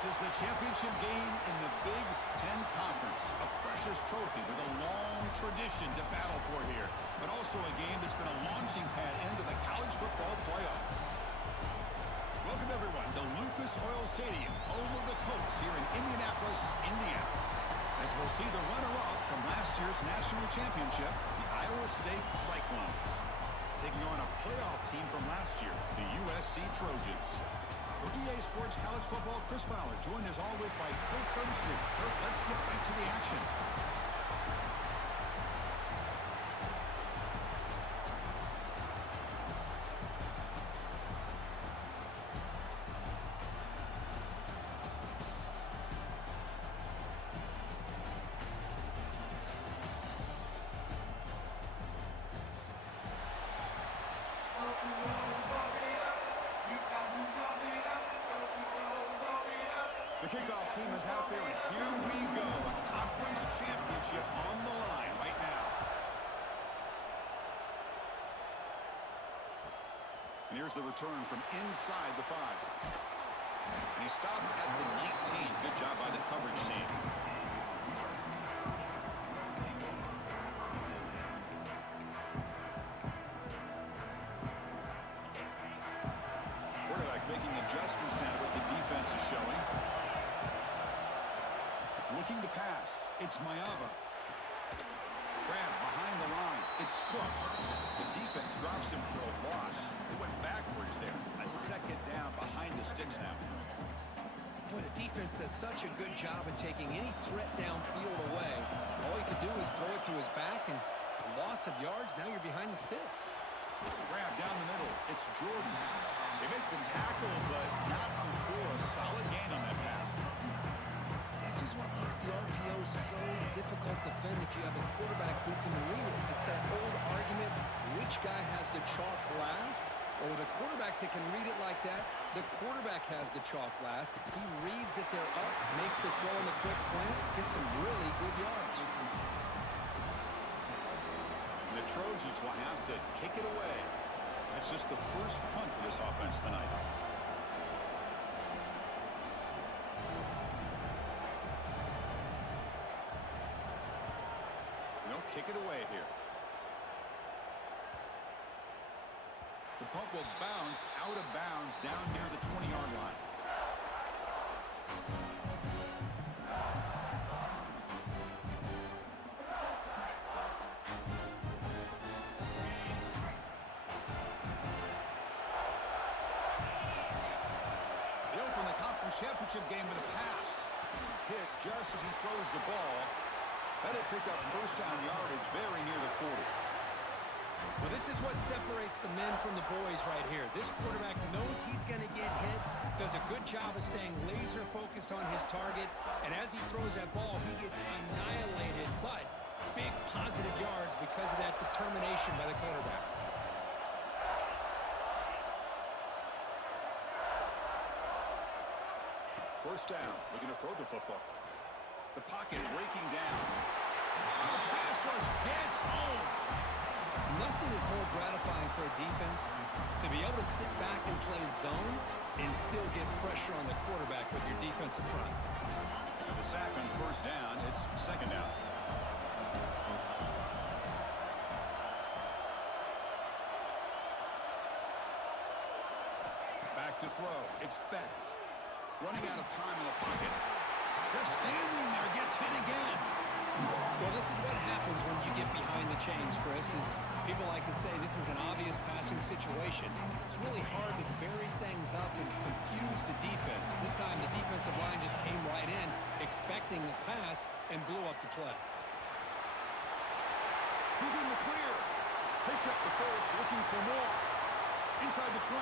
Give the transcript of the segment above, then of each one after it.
This is the championship game in the Big Ten Conference. A precious trophy with a long tradition to battle for here. But also a game that's been a launching pad into the college football playoff. Welcome, everyone, to Lucas Oil Stadium, home of the Colts here in Indianapolis, Indiana. As we'll see the runner-up from last year's national championship, the Iowa State Cyclones, taking on a playoff team from last year, the USC Trojans. For EA Sports College Football, Chris Fowler, joined as always by Kirk Herbstreit. Kirk, let's get right to the action. The kickoff team is out there, and here we go. A conference championship on the line right now. And here's the return from inside the 5. And he stopped at the 19. Good job by the coverage team. Quarterback making adjustments now to what the defense is showing. Looking to pass. It's Mayava. Grab behind the line. It's Cook. The defense drops him for a loss. They went backwards there. A second down behind the sticks now. Boy, the defense does such a good job of taking any threat downfield away. All he could do is throw it to his back, and a loss of yards, now you're behind the sticks. Grab down the middle. It's Jordan. They make the tackle, but not before a solid gain on that pass. This is what makes the RPO so difficult to defend if you have a quarterback who can read it. It's that old argument, which guy has the chalk last? Or the quarterback that can read it like that, the quarterback has the chalk last. He reads that they're up, makes the throw in the quick slant, gets some really good yards. The Trojans will have to kick it away. That's just the first punt for this offense tonight. Kick it away here. The punt will bounce out of bounds down near the 20-yard line. They open the conference championship game with a pass. Hit just as he throws the ball. That'll pick up first down yardage very near the 40. Well, this is what separates the men from the boys right here. This quarterback knows he's going to get hit, does a good job of staying laser focused on his target, and as he throws that ball, he gets annihilated, but big positive yards because of that determination by the quarterback. First down, looking to throw the football. The pocket breaking down. The pass rush gets home. Nothing is more gratifying for a defense to be able to sit back and play zone and still get pressure on the quarterback with your defensive front. With the sack on first down, it's second down. Back to throw. It's Bennett. Running out of time in the pocket. Just standing there, gets hit again. Well, this is what happens when you get behind the chains, Chris, is people like to say this is an obvious passing situation. It's really hard to vary things up and confuse the defense. This time the defensive line just came right in, expecting the pass, and blew up the play. He's in the clear. Picks up the first, looking for more. Inside the 20.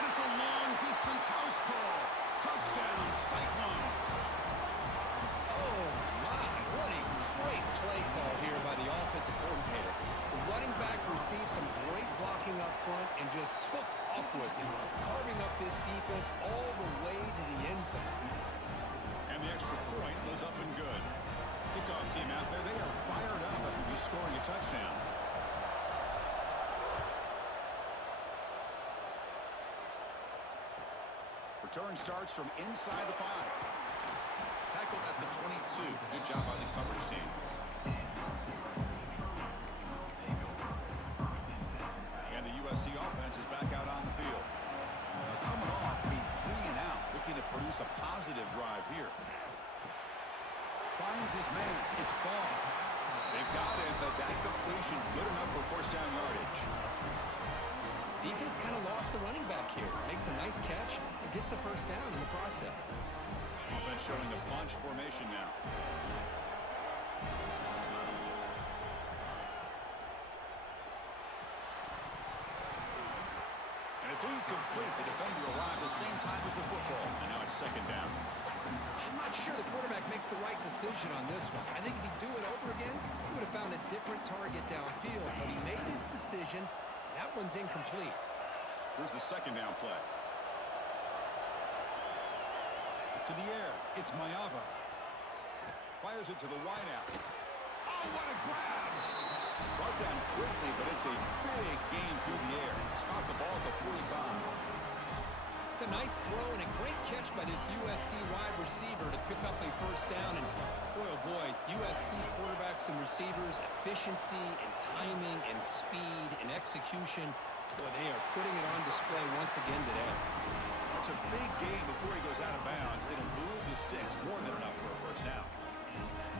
And it's a long-distance house call. Touchdown, Cyclones. Oh, my. What a great play call here by the offensive coordinator. The running back received some great blocking up front and just took off with him, carving up this defense all the way to the end zone. And the extra point was up and good. Kickoff team out there, they are fired up after just scoring a touchdown. Return starts from inside the 5. Tackled at the 22. Good job by the coverage team. And the USC offense is back out on the field. Coming off a 3-and-out, looking to produce a positive drive here. Finds his man. It's ball. They've got him, but that completion good enough for first down yardage. Defense kind of lost the running back here. Makes a nice catch and gets the first down in the process. Offense showing a bunch formation now. And it's incomplete. The defender arrived the same time as the football. And now it's second down. I'm not sure the quarterback makes the right decision on this one. I think if he'd do it over again, he would have found a different target downfield. But he made his decision. That one's incomplete. Here's the second down play. To the air. It's Mayava. Fires it to the wideout. Oh, what a grab! Brought down quickly, but it's a big gain through the air. Spot the ball at the 45. It's a nice throw and a great catch by this USC wide receiver to pick up a first down. And boy, oh boy, USC quarterbacks and receivers, efficiency and timing and speed and execution. Boy, they are putting it on display once again today. It's a big gain before he goes out of bounds. It'll move the sticks more than enough for a first down.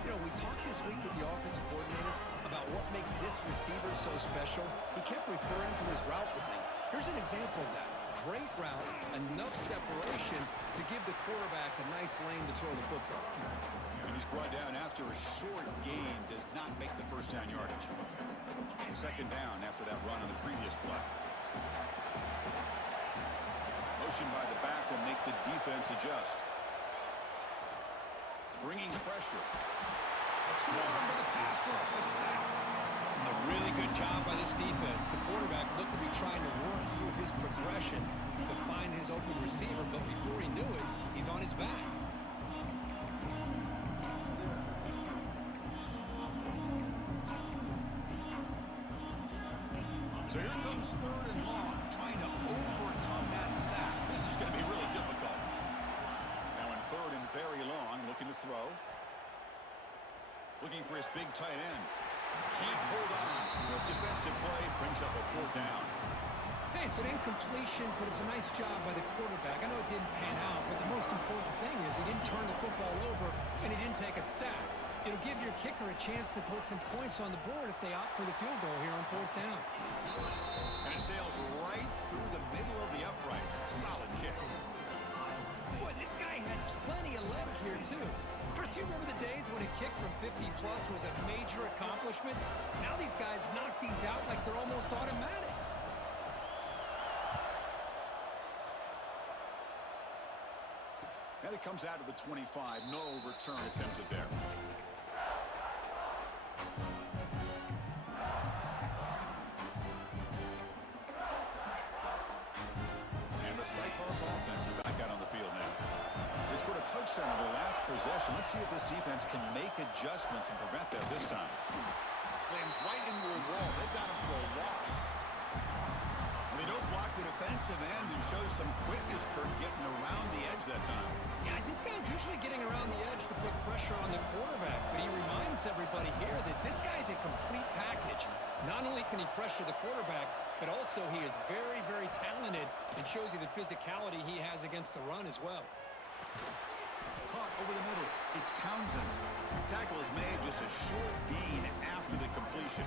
You know, we talked this week with the offensive coordinator about what makes this receiver so special. He kept referring to his route running. Here's an example of that. Great route, enough separation to give the quarterback a nice lane to throw the football. And he's brought down after a short gain, does not make the first down yardage. Second down after that run on the previous play. Motion by the back will make the defense adjust. Bringing pressure. Swarm to the pass rush, a sack. A really good job by this defense. The quarterback looked to be trying to work through his progressions to find his open receiver, but before he knew it, he's on his back. So here comes third and long, trying to overcome that sack. This is going to be really difficult. Now in third and very long, looking to throw. Looking for his big tight end. Can't hold on. The defensive play brings up a fourth down. Hey, it's an incompletion, but it's a nice job by the quarterback. I know it didn't pan out, but the most important thing is he didn't turn the football over and he didn't take a sack. It'll give your kicker a chance to put some points on the board if they opt for the field goal here on fourth down. And it sails right through the middle of the uprights. Solid kick. Boy, this guy had plenty of leg here, too. First, you remember the days when a kick from 50-plus was a major accomplishment? Now these guys knock these out like they're almost automatic. And it comes out of the 25. No return attempted there. And the Cyclones offense is back out on the field now. They scored a touchdown on their last possession. Let's see if this defense can make adjustments and prevent that this time. Slams right into a wall. They've got him for a loss. And they don't block the defensive end, who shows some quickness, Kurt, getting around the edge that time. Yeah, this guy's usually getting around the edge to put pressure on the quarterback, but he reminds everybody here that this guy's a complete package. Not only can he pressure the quarterback, but also he is very, very talented and shows you the physicality he has against the run as well. Caught over the middle. It's Townsend. Tackle is made, just a short gain after the completion.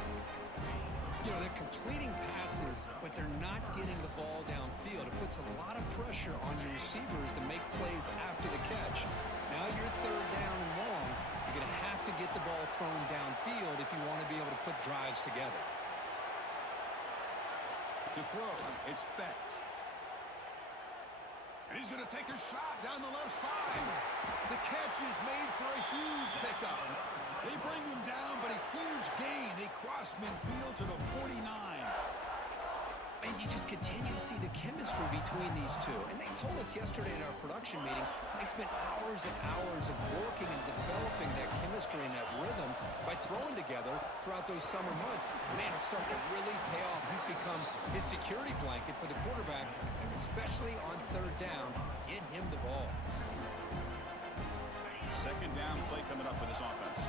You know, they're completing passes, but they're not getting the ball downfield. It puts a lot of pressure on your receivers to make plays after the catch. Now you're third down and long. You're going to have to get the ball thrown downfield if you want to be able to put drives together. To throw, it's Becht. And he's going to take a shot down the left side. The catch is made for a huge pickup. They bring him down, but a huge gain. They cross midfield to the 49. And you just continue to see the chemistry between these two. And they told us yesterday in our production meeting, they spent hours and hours of working and developing that chemistry and that rhythm by throwing together throughout those summer months. And man, it's starting to really pay off. He's become his security blanket for the quarterback, and especially on third down, get him the ball. Second down play coming up for this offense.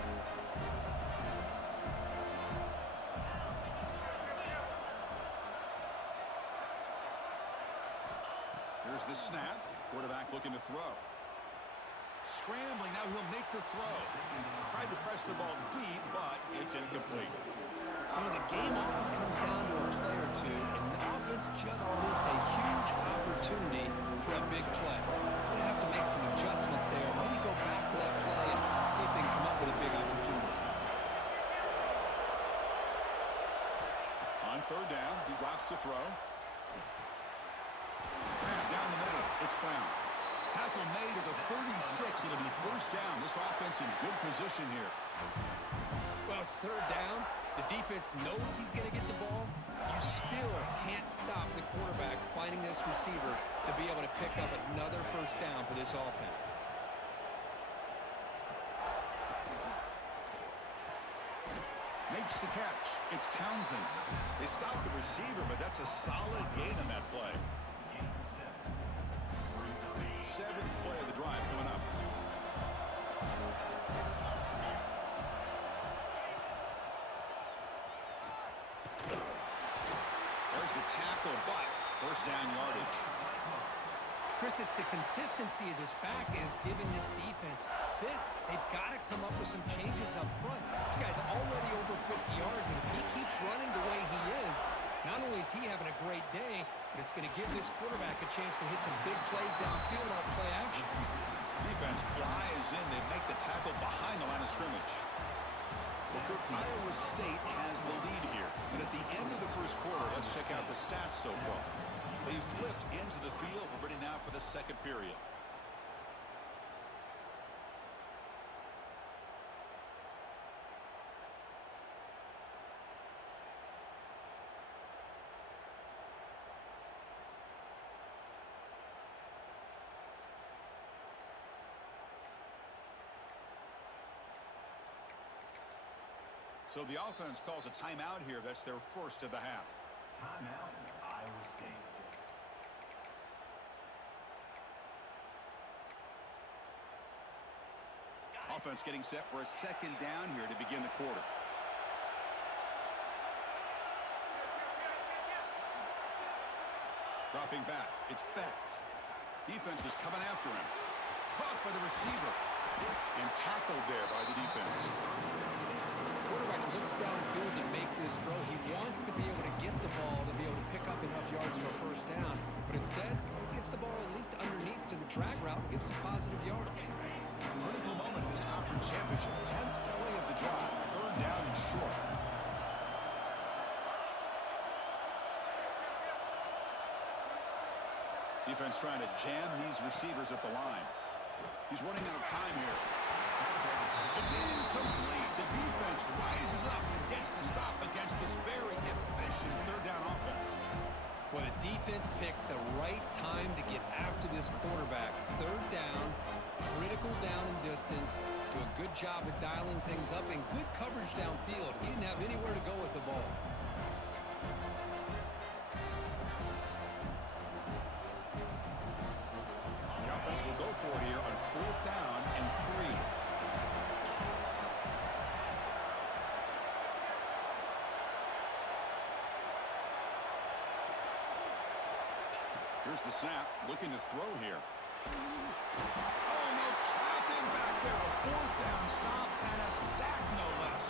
Here's the snap. Quarterback looking to throw. Scrambling, now he'll make the throw. Tried to press the ball deep, but it's incomplete. The game often comes down to a play or two, and the offense just missed a huge opportunity for a big play. They're going to have to make some adjustments there. Maybe go back to that play and see if they can come up with a big opportunity. On third down, he drops to throw. Down the middle, it's Brown. Tackle made at the 36. It'll be first down. This offense in good position here. Well, it's third down. The defense knows he's going to get the ball. You still can't stop the quarterback finding this receiver to be able to pick up another first down for this offense. Makes the catch. It's Townsend. They stopped the receiver, but that's a solid gain on that play. Seventh play of the drive coming up. There's the tackle, but first down yardage. Chris, it's the consistency of this back is giving this defense fits. They've got to come up with some changes up front. This guy's already over 50 yards, and if he keeps running the way he is, not only is he having a great day, but it's going to give this quarterback a chance to hit some big plays downfield off play action. Defense flies in. They make the tackle behind the line of scrimmage. Well, Kirk, Iowa State has the lead here. And at the end of the first quarter, let's check out the stats so far. They flipped into the field. We're ready now for the second period. So the offense calls a timeout here. That's their first of the half. Timeout, Iowa State. Offense getting set for a second down here to begin the quarter. Dropping back. It's Becht. Defense is coming after him. Caught by the receiver. And tackled there by the defense. Quarterback looks downfield to make this throw. He wants to be able to get the ball to be able to pick up enough yards for a first down. But instead, gets the ball at least underneath to the drag route and gets some positive yardage. Critical moment in this conference championship. 10th play of the drive. Third down and short. Defense trying to jam these receivers at the line. He's running out of time here. It's incomplete. The defense rises up and gets the stop against this very efficient third down offense. Well, the defense picks the right time to get after this quarterback. Third down, critical down and distance. Do a good job of dialing things up and good coverage downfield. He didn't have anywhere to go with the ball. The offense will go for it here on fourth down and 3. Here's the snap, looking to throw here. Oh, no, trapped in back there. A fourth down stop and a sack, no less.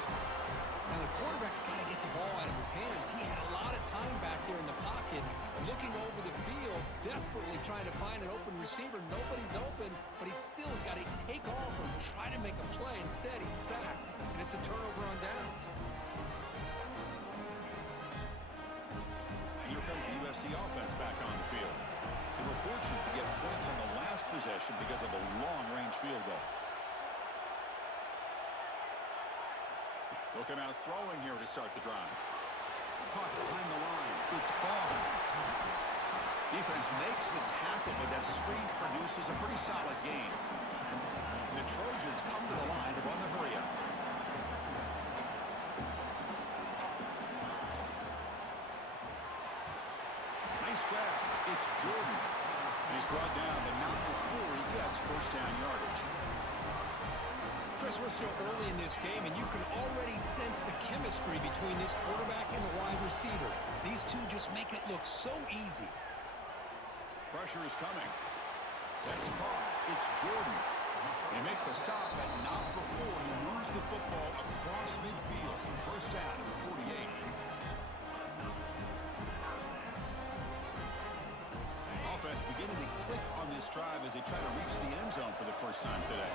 Now, the quarterback's got to get the ball out of his hands. He had a lot of time back there in the pocket, looking over the field, desperately trying to find an open receiver. Nobody's open, but he still has got to take off and try to make a play. Instead, he's sacked, and it's a turnover on downs. Here comes the USC offense back on the field. They were fortunate to get points on the last possession because of a long-range field goal. Looking out throwing here to start the drive. Caught behind the line. It's ball. Defense makes the tackle, but that screen produces a pretty solid gain. The Trojans come to the line to run the hurry up. Jordan. And he's brought down, but not before he gets first down yardage. Chris, we're still early in this game, and you can already sense the chemistry between this quarterback and the wide receiver. These two just make it look so easy. Pressure is coming. That's caught. It's Jordan. They make the stop, but not before he moves the football across midfield. First down to the 48. Offense beginning to click on this drive as they try to reach the end zone for the first time today.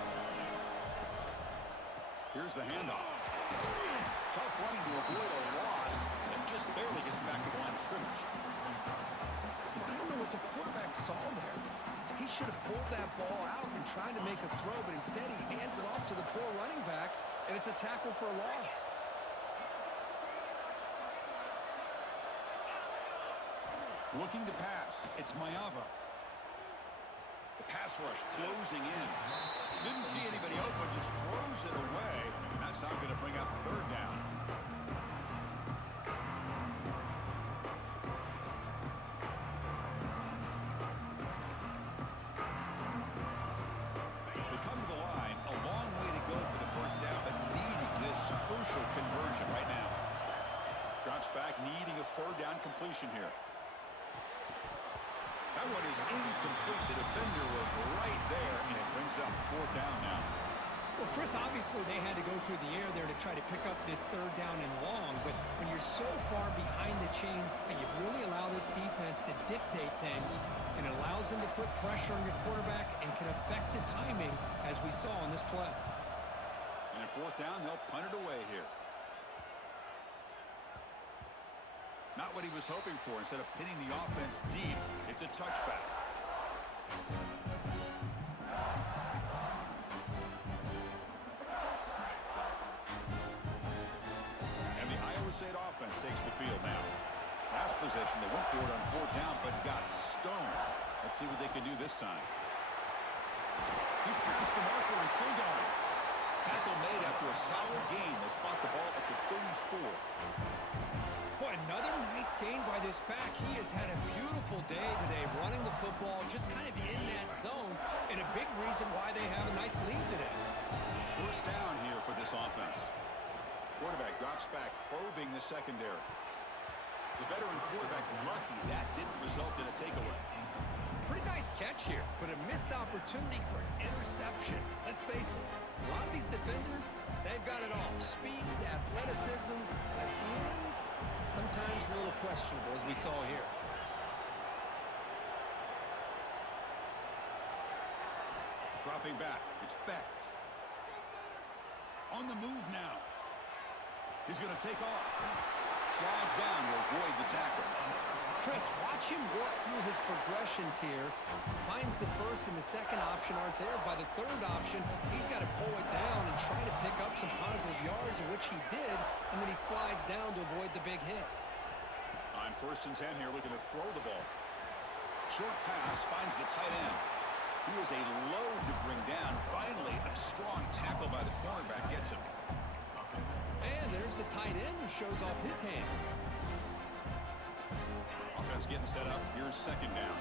Here's the handoff. Tough running to avoid a loss that just barely gets back to the line of scrimmage. I don't know what the quarterback saw there. He should have pulled that ball out and tried to make a throw, but instead he hands it off to the poor running back, and it's a tackle for a loss. Looking to pass. It's Mayava. The pass rush closing in. Didn't see anybody open, just throws it away. And that's not going to bring out the third down. They come to the line. A long way to go for the first down, but needing this crucial conversion right now. Drops back, needing a third down completion here. That one is incomplete. The defender was right there, and it brings up fourth down now. Well, Chris, obviously they had to go through the air there to try to pick up this third down and long, but when you're so far behind the chains, you really allow this defense to dictate things, and it allows them to put pressure on your quarterback and can affect the timing, as we saw in this play. And at fourth down, they'll punt it away here. Not what he was hoping for. Instead of pinning the offense deep, it's a touchback. And the Iowa State offense takes the field now. Last possession, they went for it on fourth down, but got stoned. Let's see what they can do this time. He's past the marker and still going. Tackle made after a solid gain. They spot the ball at the 34. Boy, another nice gain by this back. He has had a beautiful day today running the football, just kind of in that zone, and a big reason why they have a nice lead today. First down here for this offense. Quarterback drops back, probing the secondary. The veteran quarterback lucky that didn't result in a takeaway. Pretty nice catch here, but a missed opportunity for an interception. Let's face it, a lot of these defenders, they've got it all. Speed, athleticism, but hands, sometimes a little questionable, as we saw here. Dropping back, it's Becht. On the move now. He's going to take off. Slides down to avoid the tackle. Chris, watch him work through his progressions here. Finds the first and the second option aren't there. By the third option, he's got to pull it down and try to pick up some positive yards, of which he did, and then he slides down to avoid the big hit. On first and 10 here, looking to throw the ball. Short pass finds the tight end. He is a load to bring down. Finally, a strong tackle by the cornerback gets him. And there's the tight end who shows off his hands. Offense getting set up. Here's second down.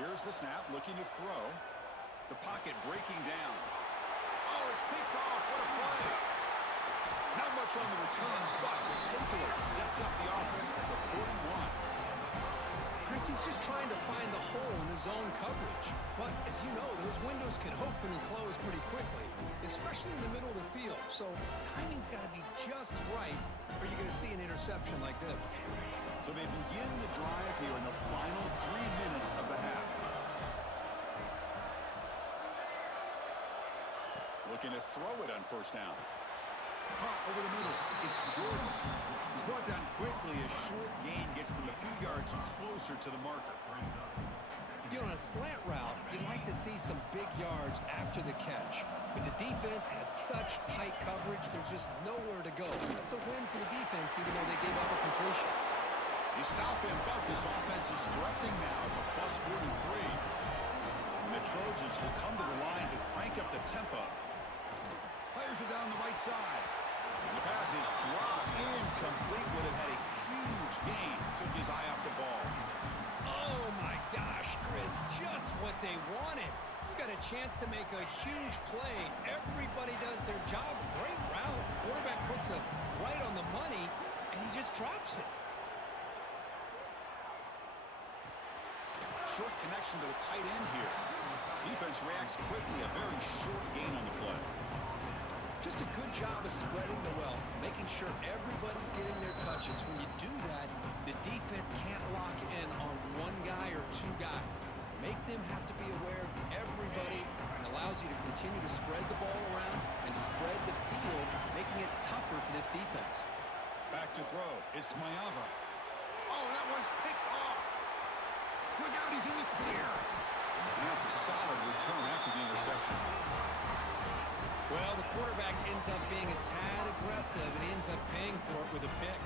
Here's the snap, looking to throw. The pocket breaking down. Oh, it's picked off. What a play. Not much on the return, but the takeaway sets up the offense at the 41. Chris, he's just trying to find the hole in his own coverage. But, as you know, those windows can open and close pretty quickly, especially in the middle of the field. So, timing's got to be just right, or you're going to see an interception like this. So they begin the drive here in the final 3 minutes of the half. Looking to throw it on first down. Caught over the middle. It's Jordan. He's brought down quickly. A short gain gets them a few yards closer to the marker. You know, on a slant route, you'd like to see some big yards after the catch. But the defense has such tight coverage, there's just nowhere to go. It's a win for the defense, even though they gave up a completion. You stop him, but this offense is threatening now at the plus 43. And the Trojans will come to the line to crank up the tempo. Players are down the right side. And the pass is dropped. Incomplete. Would have had a huge gain. Took his eye off the ball. Oh, my gosh, Chris. Just what they wanted. You got a chance to make a huge play. Everybody does their job. Great route. Quarterback puts it right on the money, and he just drops it. Short connection to the tight end here. Defense reacts quickly. A very short gain on the play. Just a good job of spreading the wealth, making sure everybody's getting their touches. When you do that, the defense can't lock in on one guy or two guys. Make them have to be aware of everybody, and allows you to continue to spread the ball around and spread the field, making it tougher for this defense. Back to throw. It's Mayava. Oh, that one's picked off. Look out, he's in the clear. And that's a solid return after the interception. Well, the quarterback ends up being a tad aggressive, and he ends up paying for it with a pick.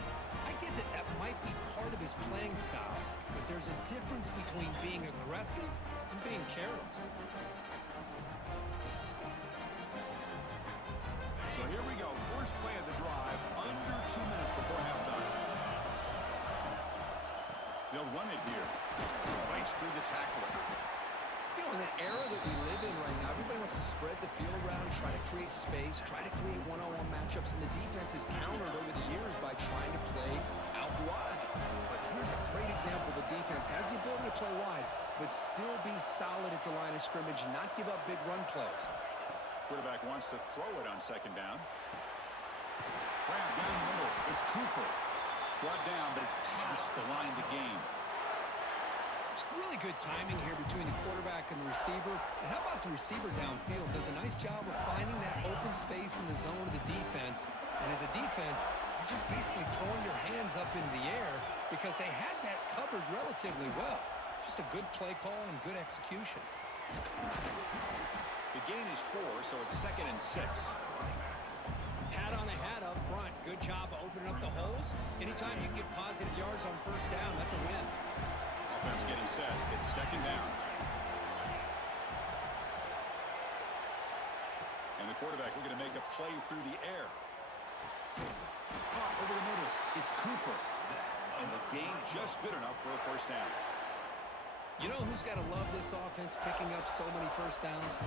I get that that might be part of his playing style, but there's a difference between being aggressive and being careless. So here we go. First play of the drive, under 2 minutes before halftime. They'll run it here. Fights through the tackler. You know, in the era that we live in right now, everybody wants to spread the field around, try to create space, try to create one-on-one matchups, and the defense is countered over the years by trying to play out wide. But here's a great example. The defense has the ability to play wide, but still be solid at the line of scrimmage, not give up big run plays. Quarterback wants to throw it on second down. Grab down the middle. It's Cooper. Brought down, but it's past the line to gain. It's really good timing here between the quarterback and the receiver. And how about the receiver downfield? Does a nice job of finding that open space in the zone of the defense. And as a defense, you're just basically throwing your hands up in the air because they had that covered relatively well. Just a good play call and good execution. The gain is 4, so it's 2nd and 6. Hat on a hat up front. Good job of opening up the holes. Anytime you can get positive yards on first down, that's a win. Offense getting set. It's 2nd down. And the quarterback looking to make a play through the air. Caught over the middle. It's Cooper. And the gain just good enough for a first down. You know who's got to love this offense picking up so many first downs?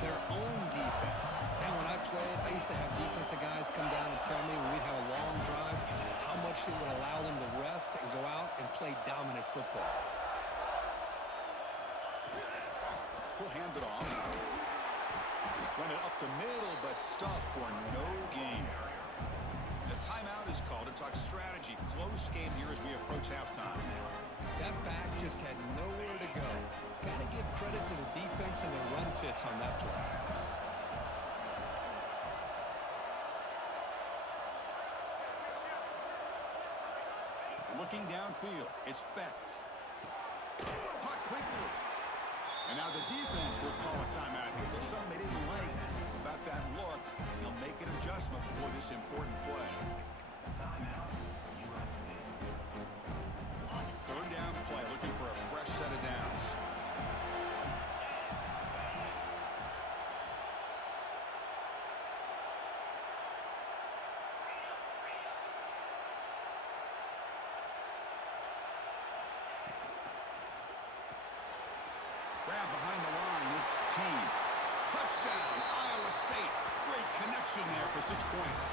Their own defense. And when I played, I used to have defensive guys come down and tell me when we'd have a long drive how much they would allow them to rest and go out and play dominant football. He'll hand it off. Run it up the middle, but stuff for no gain. The timeout is called to talk strategy. Close game here as we approach halftime. That back just had nowhere to go. Got to give credit to the defense and the run fits on that play. Looking downfield, it's Becht. Caught quickly. And now the defense will call a timeout here. There's something they didn't like about that look. They'll make an adjustment for this important play. Third down play, looking for a fresh set of downs. Grab behind the line, it's Payne. Touchdown, Iowa State. Great connection there for 6 points.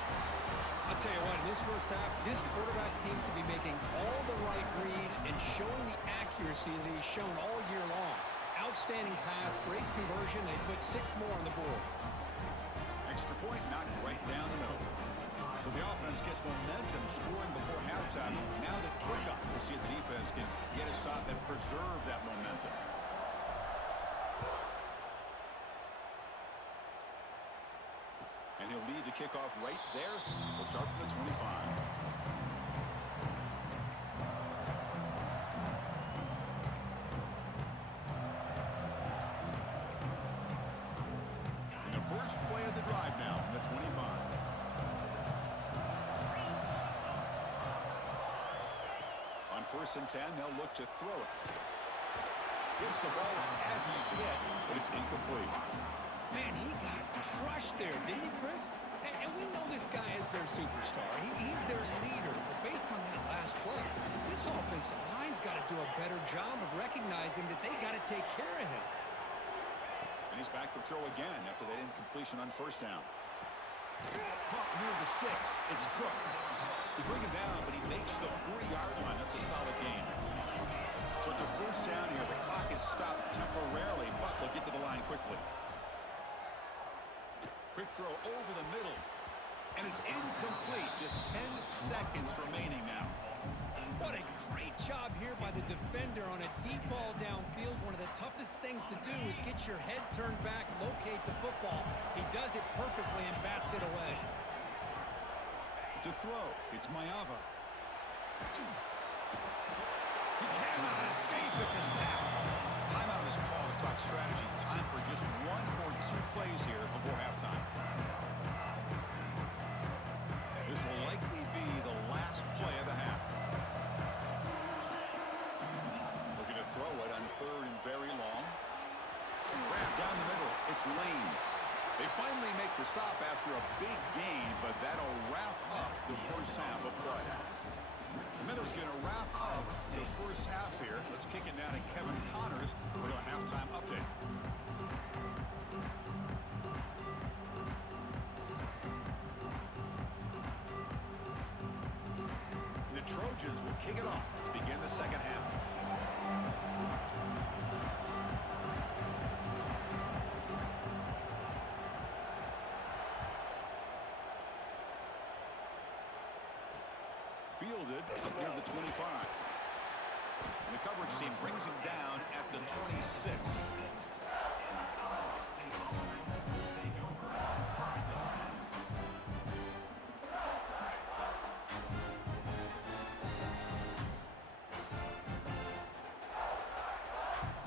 I'll tell you what, in this first half, this quarterback seems to be making all the right reads and showing the accuracy that he's shown all year long. Outstanding pass, great conversion. They put 6 more on the board. Extra point knocked right down the middle. So the offense gets momentum scoring before halftime. Now the kickoff. We'll see if the defense can get a stop and preserve that momentum. And he'll lead the kickoff right there. We'll start from the 25. And the first play of the drive now from the 25. On 1st and 10, they'll look to throw it. Gets the ball off as he's hit, but it's incomplete. Man, he got crushed there, didn't he, Chris? And we know this guy is their superstar. He's their leader. But based on that last play, this offensive line's got to do a better job of recognizing that they got to take care of him. And he's back to throw again after that incompletion on first down. Caught near the sticks. It's Cook. They bring him down, but he makes the 40-yard line. That's a solid gain. So it's a first down here. The clock is stopped temporarily, but they'll get to the line quickly. Quick throw over the middle. And it's incomplete. Just 10 seconds remaining now. What a great job here by the defender on a deep ball downfield. One of the toughest things to do is get your head turned back, locate the football. He does it perfectly and bats it away. To throw, it's Mayava. He cannot escape. It's a sack. Timeout is called to talk strategy. Time for just one or two plays here before halftime. This will likely be the last play of the half. Looking to throw it on third and very long. Grab down the middle. It's Lane. They finally make the stop after a big gain, but that'll wrap up the first half of play. Miller's going to wrap up the first half here. Let's kick it down to Kevin Connors with a halftime update. The Trojans will kick it off to begin the second half. Fielded up near the 25. And the coverage team brings him down at the 26.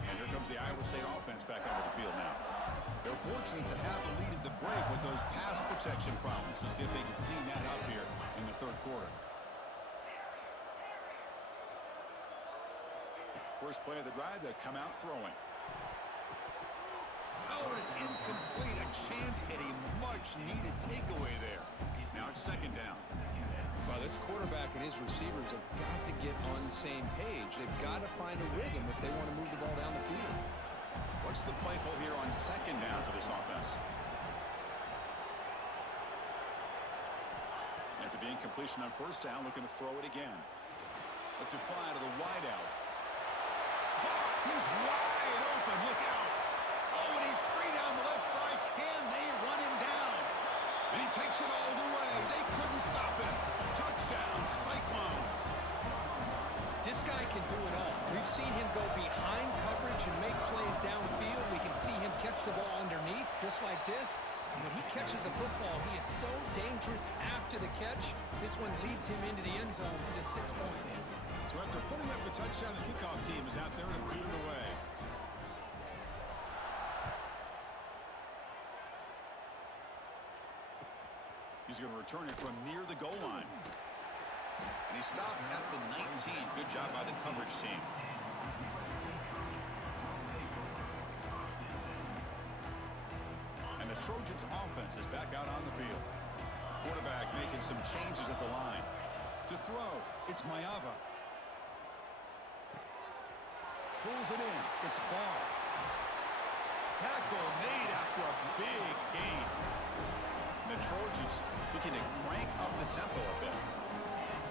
And here comes the Iowa State offense back onto the field now. They're fortunate to have the lead at the break with those pass protection problems. Let's see if they can clean that up here in the third quarter. First play of the drive, they come out throwing. Oh, and it's incomplete. A chance at a much-needed takeaway there. Now it's second down. Well, this quarterback and his receivers have got to get on the same page. They've got to find a rhythm if they want to move the ball down the field. What's the play call here on second down for this offense? After the incompletion on first down, looking to throw it again. Let's it fly to the wideout. He's wide open. Look out. Oh, and he's free down the left side. Can they run him down? And he takes it all the way. They couldn't stop him. Touchdown, Cyclones. This guy can do it all. We've seen him go behind coverage and make plays downfield. We can see him catch the ball underneath, just like this. And when he catches a football, he is so dangerous after the catch. This one leads him into the end zone for the 6 points. So after putting up the touchdown, the kickoff team is out there to boot it away. He's going to return it from near the goal line. And he stopped at the 19. Good job by the coverage team. And the Trojans offense is back out on the field. Quarterback making some changes at the line. To throw, it's Mayava. Pulls it in. It's Barr. Tackle made after a big gain. And the Trojans looking to crank up the tempo a bit.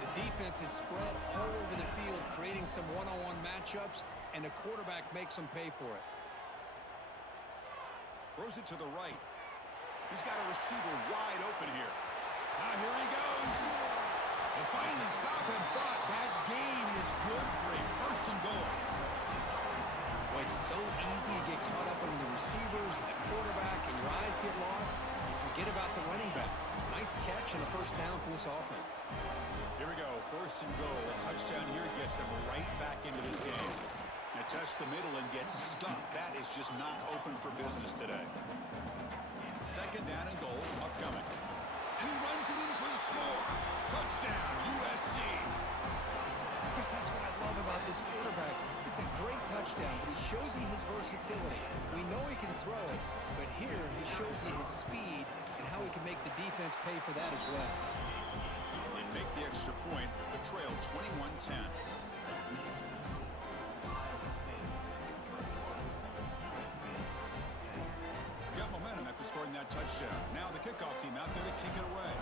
The defense is spread all over the field, creating some one-on-one matchups, and the quarterback makes them pay for it. Throws it to the right. He's got a receiver wide open here. Now here he goes. They finally stop him, but that gain is good for a first and goal. Boy, it's so easy to get caught up in the receivers and the quarterback, and your eyes get lost. You forget about the running back. Nice catch and a first down for this offense. Here we go, first and goal. A touchdown here gets them right back into this game. Now test the middle and get stuffed. That is just not open for business today. Second down and goal upcoming. And he runs it in for the score. Touchdown, USC. Chris, that's what I love about this quarterback, is It's a great touchdown, but he shows you his versatility. We know he can throw it, but here he shows you his speed and how he can make the defense pay for that as well. They make the extra point, the trail 21-10. Got momentum after scoring that touchdown. Now the kickoff team out there to kick it away.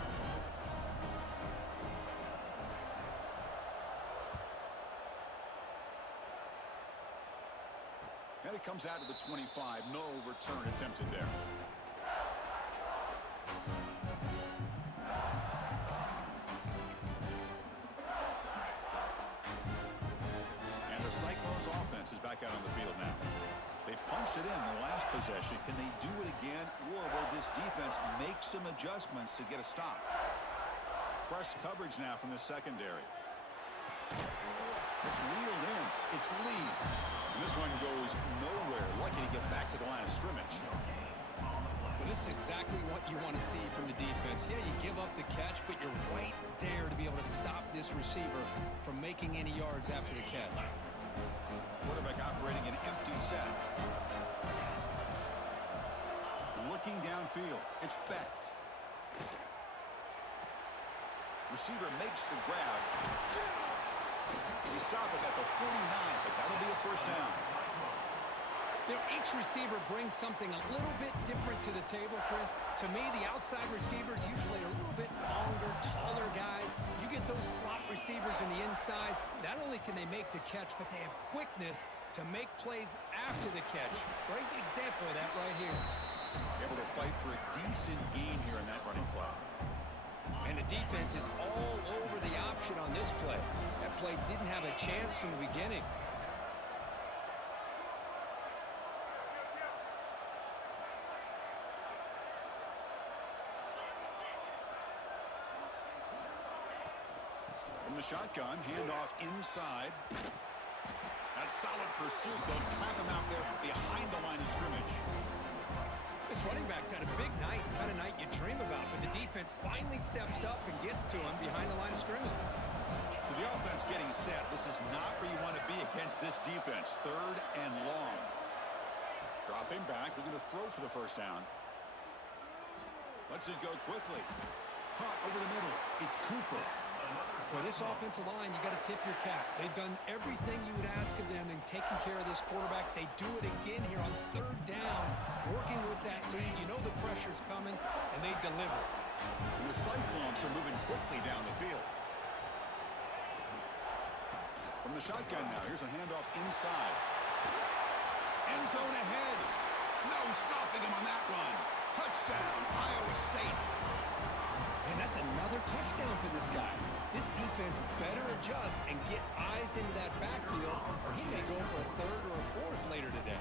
And it comes out to the 25. No return attempted there. And the Cyclones offense is back out on the field now. They punched it in the last possession. Can they do it again, or will this defense make some adjustments to get a stop? Press coverage now from the secondary. It's reeled in. It's Lee. And this one goes nowhere. Lucky to get back to the line of scrimmage. Well, this is exactly what you want to see from the defense. Yeah, you give up the catch, but you're right there to be able to stop this receiver from making any yards after the catch. Quarterback operating an empty set. Looking downfield. It's Becht. Receiver makes the grab. They stop it at the 49, but that'll be a first down. You know, each receiver brings something a little bit different to the table, Chris. To me, the outside receivers usually are a little bit longer, taller guys. You get those slot receivers in the inside, not only can they make the catch, but they have quickness to make plays after the catch. Great example of that right here. Able to fight for a decent gain here in that running play. And the defense is all over the option on this play. That play didn't have a chance from the beginning. From the shotgun, handoff inside. That's solid pursuit. They'll trap him out there behind the line of scrimmage. This running back's had a big night, kind of night you dream about, but the defense finally steps up and gets to him behind the line of scrimmage. So the offense getting set. This is not where you want to be against this defense. Third and long. Dropping back, looking to throw for the first down. Lets it go quickly. Caught over the middle. It's Cooper. For this offensive line, you got to tip your cap. They've done everything you would ask of them in taking care of this quarterback. They do it again here on third down, working with that lead. You know the pressure's coming, and they deliver. And the Cyclones are moving quickly down the field. From the shotgun now, here's a handoff inside. End zone ahead. No stopping him on that run. Touchdown, Iowa State. And that's another touchdown for this guy. This defense better adjust and get eyes into that backfield, or he may go for a third or a fourth later today.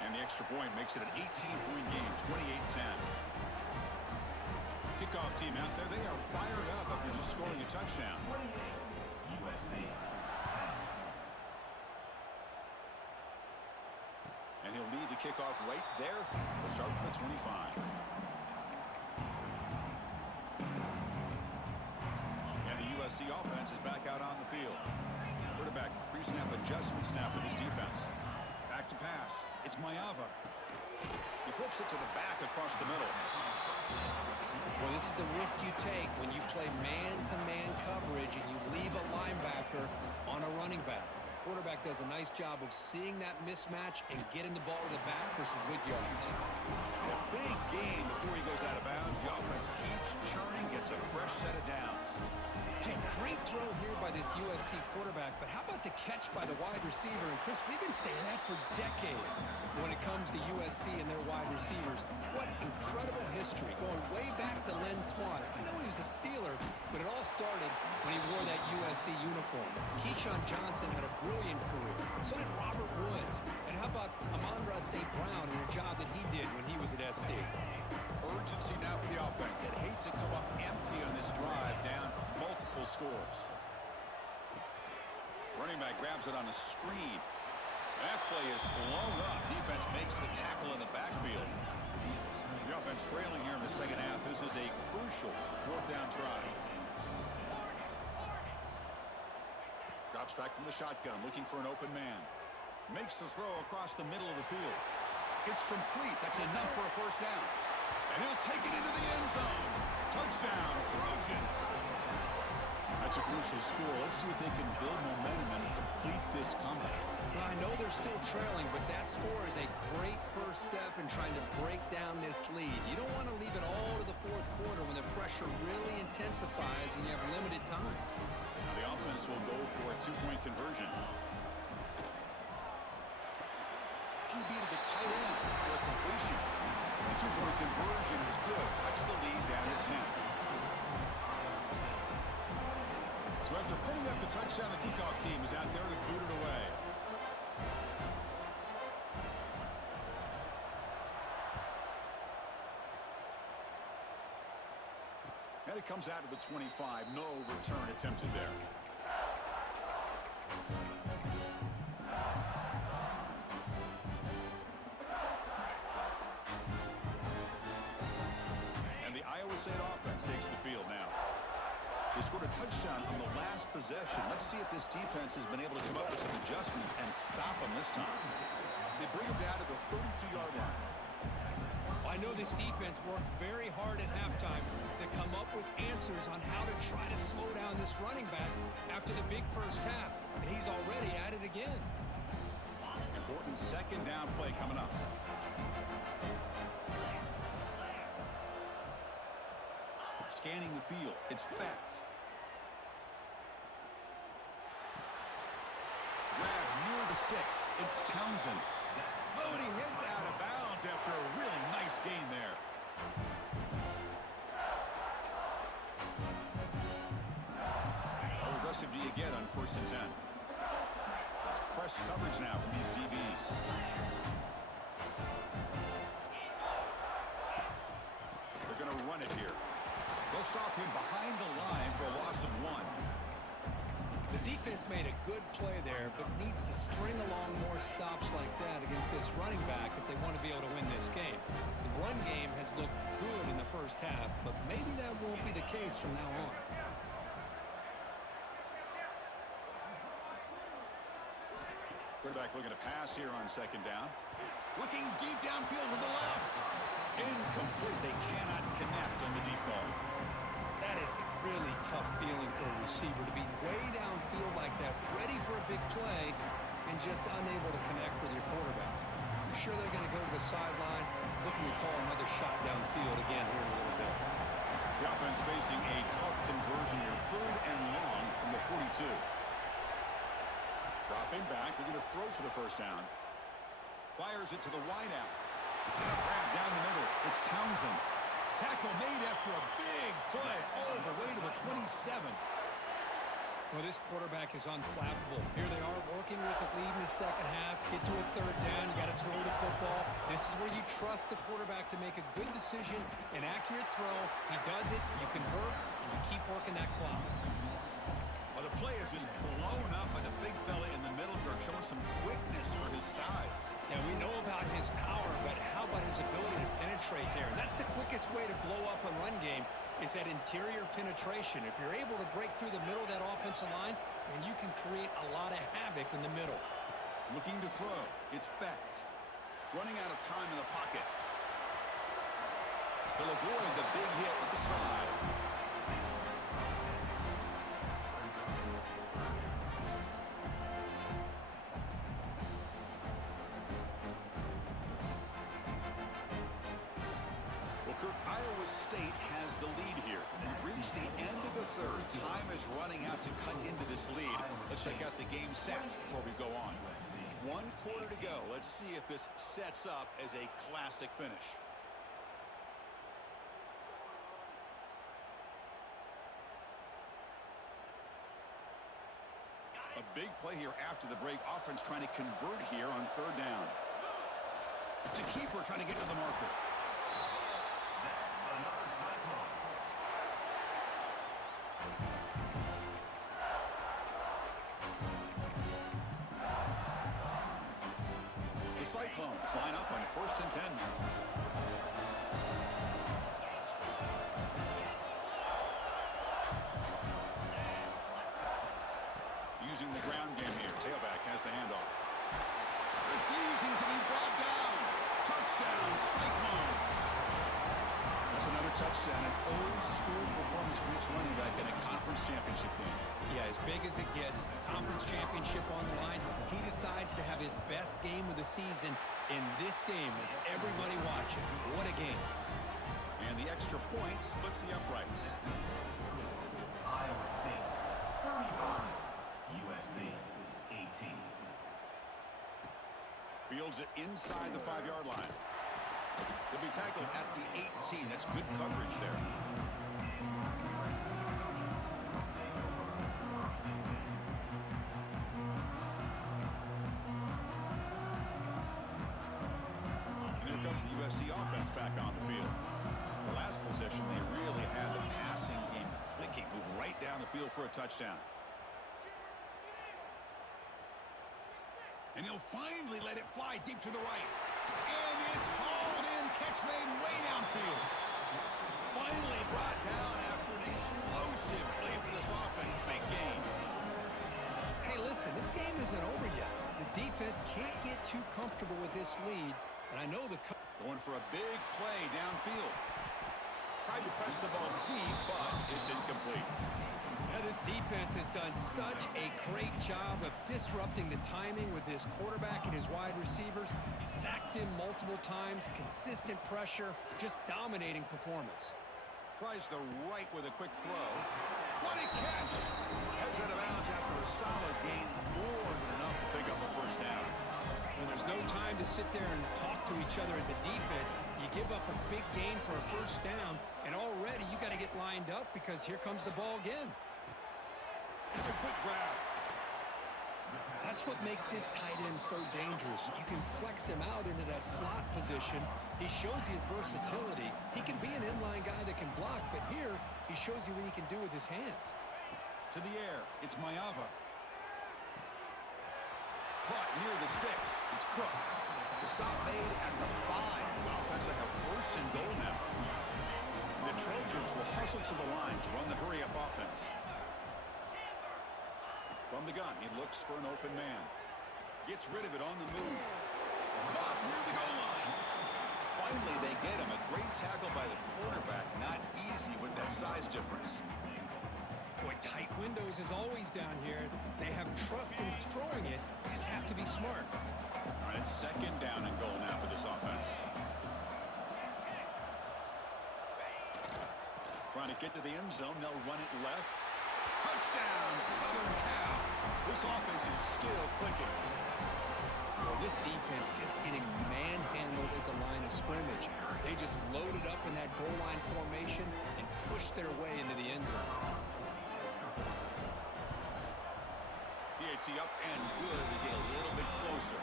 And the extra point makes it an 18-point game, 28-10. Kickoff team out there, they are fired up after just scoring a touchdown. USC. And he'll lead the kickoff right there. He'll start from the 25. And the USC offense is back out on the field. Quarterback creasing up adjustments now for this defense. Back to pass. It's Mayava. He flips it to the back across the middle. Well, this is the risk you take when you play man-to-man coverage and you leave a linebacker on a running back. Quarterback does a nice job of seeing that mismatch and getting the ball to the back for some good yards. And a big game before he goes out of bounds. The offense keeps churning, gets a fresh set of downs. Hey, great throw here by this USC quarterback, but how about the catch by the wide receiver? And Chris, we've been saying that for decades when it comes to USC and their wide receivers. What incredible history, going way back to Len Swann. I know he was a Steeler, but it all started when he wore that USC uniform. Keyshawn Johnson had a brilliant career. So did Robert Woods. And how about Amon-Ra St. Brown and the job that he did when he was at SC? Urgency now for the offense that hate to come up empty on this drive, down multiple scores. Running back grabs it on a screen. That play is blown up. Defense makes the tackle in the backfield. The offense trailing here in the second half. This is a crucial fourth down try. Drops back from the shotgun, looking for an open man. Makes the throw across the middle of the field. It's complete. That's enough for a first down. And he'll take it into the end zone. Touchdown, Trojans. That's a crucial score. Let's see if they can build momentum and complete this comeback. Well, I know they're still trailing, but that score is a great first step in trying to break down this lead. You don't want to leave it all to the fourth quarter when the pressure really intensifies and you have limited time. Now the offense will go for a two-point conversion. QB to the tight end for a completion. The two-point conversion is good. Cuts the lead down to 10. So after putting up the touchdown, the kickoff team is out there to boot it away. And it comes out to the 25. No return attempted there. And the Iowa State offense takes the field now. They scored a touchdown on the last possession. Let's see if this defense has been able to come up with some adjustments and stop them this time. They bring them down to the 32-yard line. I know this defense worked very hard at halftime to come up with answers on how to try to slow down this running back after the big first half, and he's already at it again. Important second down play coming up. Scanning the field, it's Becht. Grab near the sticks, it's Townsend. Oh, and he heads out of bounds after a really nice gain there. How aggressive do you get on 1st and 10? It's press coverage now from these DBs. They're going to run it here. They'll stop him behind the line for a loss of 1. The defense made a good play there, but needs to string along more stops like that against this running back if they want to be able to win this game. The run game has looked good in the first half, but maybe that won't be the case from now on. Quarterback looking to pass here on second down. Looking deep downfield to the left. Incomplete. They cannot connect on the deep ball. That is a really tough feeling for a receiver to be way downfield like that, ready for a big play, and just unable to connect with your quarterback. I'm sure they're going to go to the sideline, looking to call another shot downfield again here in a little bit. The offense facing a tough conversion here, 3rd and long from the 42. Dropping back, they're going to throw for the first down. Fires it to the wideout. Grab down the middle, it's Townsend. Tackle made after a big play all the way to the 27. Well, this quarterback is unflappable. Here they are working with the lead in the second half. Get to a 3rd down. You got to throw the football. This is where you trust the quarterback to make a good decision, an accurate throw. He does it, you convert, and you keep working that clock. Well, the play is just blown up by the big fella in the middle, Kirk, showing some quickness for his size. Yeah, we know about his power, but how about his ability to penetrate there? And that's the quickest way to blow up a run game, is that interior penetration. If you're able to break through the middle of that offensive line, then you can create a lot of havoc in the middle. Looking to throw, it's Becht. Running out of time in the pocket. He'll avoid the big hit with the slide. Iowa State has the lead here. We've reached the end of the 3rd. Time is running out to cut into this lead. Let's check out the game stats before we go on. 1 quarter to go. Let's see if this sets up as a classic finish. A big play here after the break. Offense trying to convert here on 3rd down. It's a keeper trying to get to the marker. The Cyclones line up on 1st and 10. using the ground game here. Tailback has the handoff. Refusing to be brought down. Touchdown, Cyclones. That's another touchdown. An old-school performance from this running back in a conference championship game. Yeah, as big as it gets, a conference championship on the line. He decides to have his best game of the season in this game with everybody watching. What a game. And the extra point splits the uprights. Iowa State 35, USC 18. Fields it inside the 5-yard line. He'll be tackled at the 18. That's good coverage there. And here comes the USC offense back on the field. The last possession, they really had the passing game clicking. Move right down the field for a touchdown. And he'll finally let it fly deep to the right. And it's hauled in. Catch made way downfield. Finally brought down after an explosive play for this offense. Big game. Hey, listen, this game isn't over yet. The defense can't get too comfortable with this lead. And I know the... Going for a big play downfield. Tried to press the ball deep, but it's incomplete. Now, this defense has done such a great job of disrupting the timing with his quarterback and his wide receivers. Sacked him multiple times, consistent pressure, just dominating performance. Tries the right with a quick throw. What a catch! Heads out of bounds after a solid gain, more than enough to pick up a first down. When there's no time to sit there and talk to each other as a defense, you give up a big gain for a first down, and already you got to get lined up because here comes the ball again. It's a quick grab. That's what makes this tight end so dangerous. You can flex him out into that slot position. He shows you his versatility. He can be an inline guy that can block, but here he shows you what he can do with his hands. To the air, it's Mayava. Caught near the sticks. It's Cook. The stop made at the 5. The offense will have first and goal now. The Trojans will hustle to the line to run the hurry-up offense. From the gun, he looks for an open man. Gets rid of it on the move. Caught near the goal line. Finally, they get him. A great tackle by the quarterback. Not easy with that size difference. Boy, tight windows is always down here. They have trust in throwing it. You just have to be smart. All right, second down and goal now for this offense. Trying to get to the end zone. They'll run it left. Touchdown, Southern Cal. This offense is still clicking. Boy, this defense just getting manhandled at the line of scrimmage. They just loaded up in that goal line formation and pushed their way into the end zone. PAT up and good. They get a little bit closer.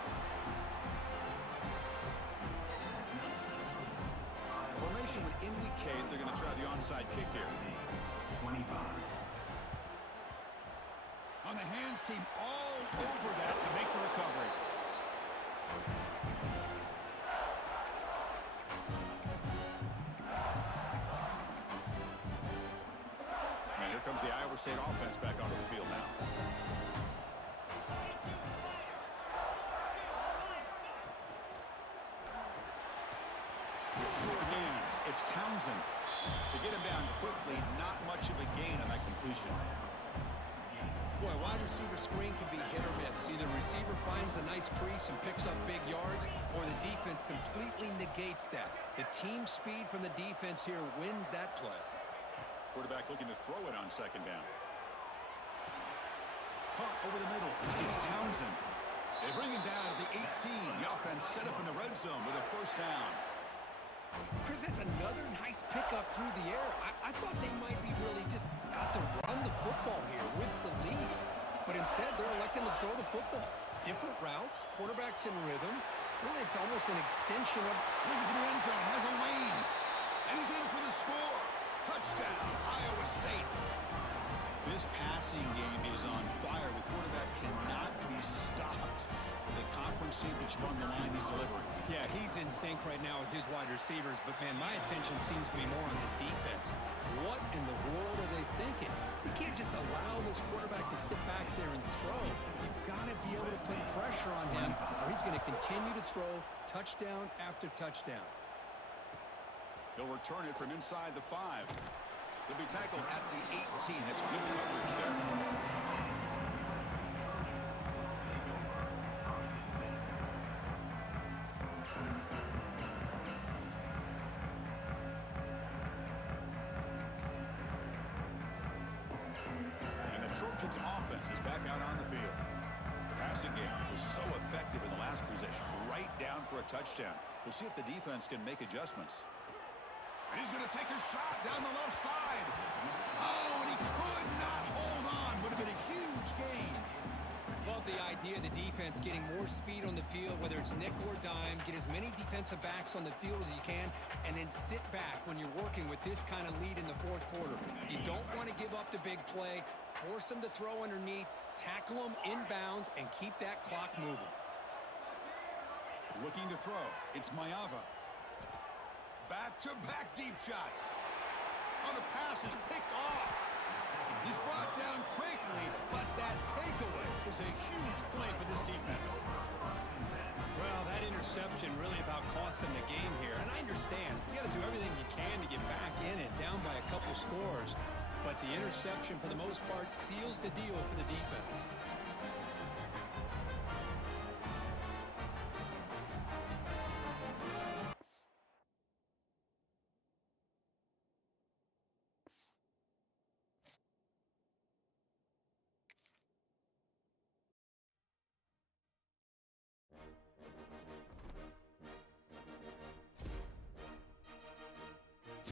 Formation would indicate they're going to try the onside kick here. 25. On the hands team all over that to make the recovery. And here comes the Iowa State offense back onto the field now. Short hands. It's Townsend. To get him down quickly, not much of a gain on that completion. Boy, wide receiver screen can be hit or miss. Either receiver finds a nice crease and picks up big yards, or the defense completely negates that. The team speed from the defense here wins that play. Quarterback looking to throw it on second down. Caught over the middle. It's Townsend. They bring him down at the 18. The offense set up in the red zone with a first down. Chris, that's another nice pickup through the air. I thought they might be really just out to run the football here with the lead. But instead, they're electing to throw the football. Different routes, quarterbacks in rhythm. Really, it's almost an extension of... Looking for the end zone, has a lane. And he's in for the score. Touchdown, Iowa State. This passing game is on fire. The quarterback cannot be stopped. The conference championship that spun the line he's delivering. Yeah, he's in sync right now with his wide receivers, but, man, my attention seems to be more on the defense. What in the world are they thinking? You can't just allow this quarterback to sit back there and throw. You've got to be able to put pressure on him, or he's going to continue to throw touchdown after touchdown. He'll return it from inside the 5. They'll be tackled at the 18. That's good coverage there. And the Trojans' offense is back out on the field. The passing game was so effective in the last possession, right down for a touchdown. We'll see if the defense can make adjustments. And he's going to take a shot down the left side. Oh, and he could not hold on. Would have been a huge gain. Love the idea of the defense getting more speed on the field, whether it's nickel or dime. Get as many defensive backs on the field as you can, and then sit back when you're working with this kind of lead in the fourth quarter. You don't want to give up the big play. Force them to throw underneath, tackle them inbounds, and keep that clock moving. Looking to throw. It's Mayava. Back-to-back deep shots. Oh, the pass is picked off. He's brought down quickly, but that takeaway is a huge play for this defense. Well, that interception really about cost him the game here. And I understand. You got to do everything you can to get back in it, down by a couple scores. But the interception, for the most part, seals the deal for the defense.